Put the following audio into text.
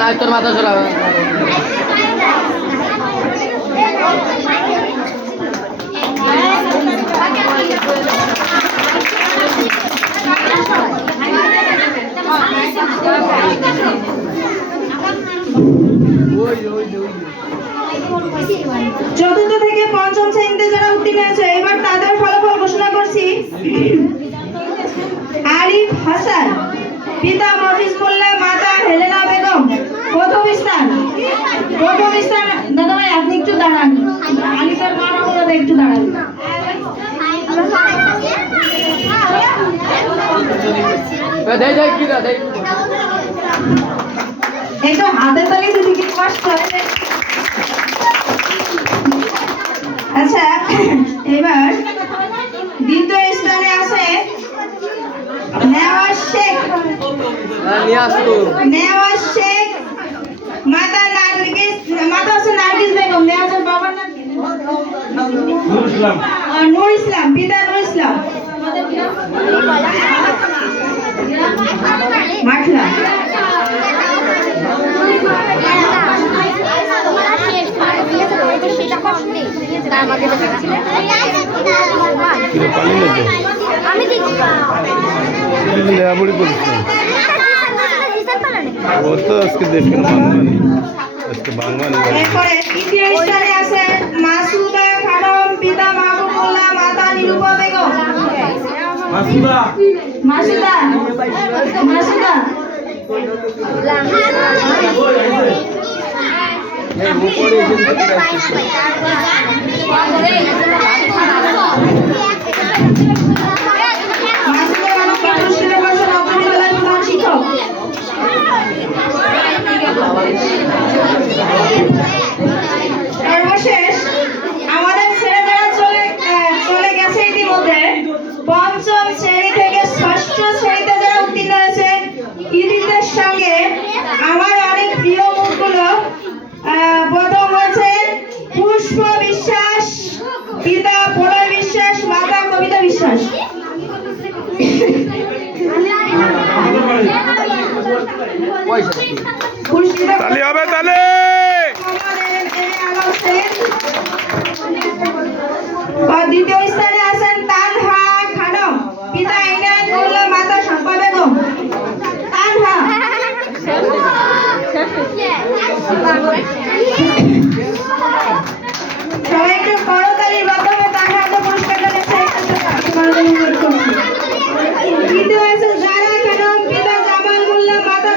না তোর মাথা চড়া চতুর্থ থেকে পঞ্চম শ্রেণীতে যারা উত্তীর্ণ হয়েছে, এবার তাদের ফলাফল ঘোষণা করছি। হাসান পিতা মফিজ মোল্লা মাতা হেলেনা বেগম। প্রথম স্থান। প্রথম স্থান দাদা ভাই আপনি একটু দাঁড়ান। আমি আলিফের মান দাদা একটু দাঁড়ান। একটু হাতে তালি যদি কি কষ্ট হয় আচ্ছা এবার দ্বিতীয় স্থানে আছে নেওয়াজ শেখ হ্যাঁ, নিয়ে আসতো নেওয়াজ শেখ মাতা নার্গিস মাতা আছে নার্গিস বেগম নেওয়াজের বাবার নাম নূর ইসলাম। পিতা নূর ইসলাম। মাঠলা আমি করছে। ও তো আজকে বাংলা নেই। আজকে বাংলা নেই। এরপরে তৃতীয় স্থানে আছে মাসুদা খানম পিতা মাহবুবুল্লাহ মাতা নিরুপা বেগম। মাসুদা। মাসুদা। মাসুদা। পঞ্চম শ্রেণি থেকে ষষ্ঠ শ্রেণীতে যারা উত্তীর্ণ হয়েছে ইদিতের সঙ্গে আমার অনেক প্রিয় মুখগুলো প্রথম হচ্ছে পুষ্প বিশ্বাস পিতা প্রলয় বিশ্বাস মাতা কবিতা বিশ্বাস। পুরস্কৃত হবে তালি! দ্বিতীয় স্থানে আছেন তানহা খানম পিতা ইনায়ত মোল্লা মাতা শম্পা বেগম তানহা সবাই একটু করতালির মাধ্যমে পুরস্কারটা দিচ্ছে তৃতীয় আছে জারা খানম পিতা জামাল মোল্লা মাতা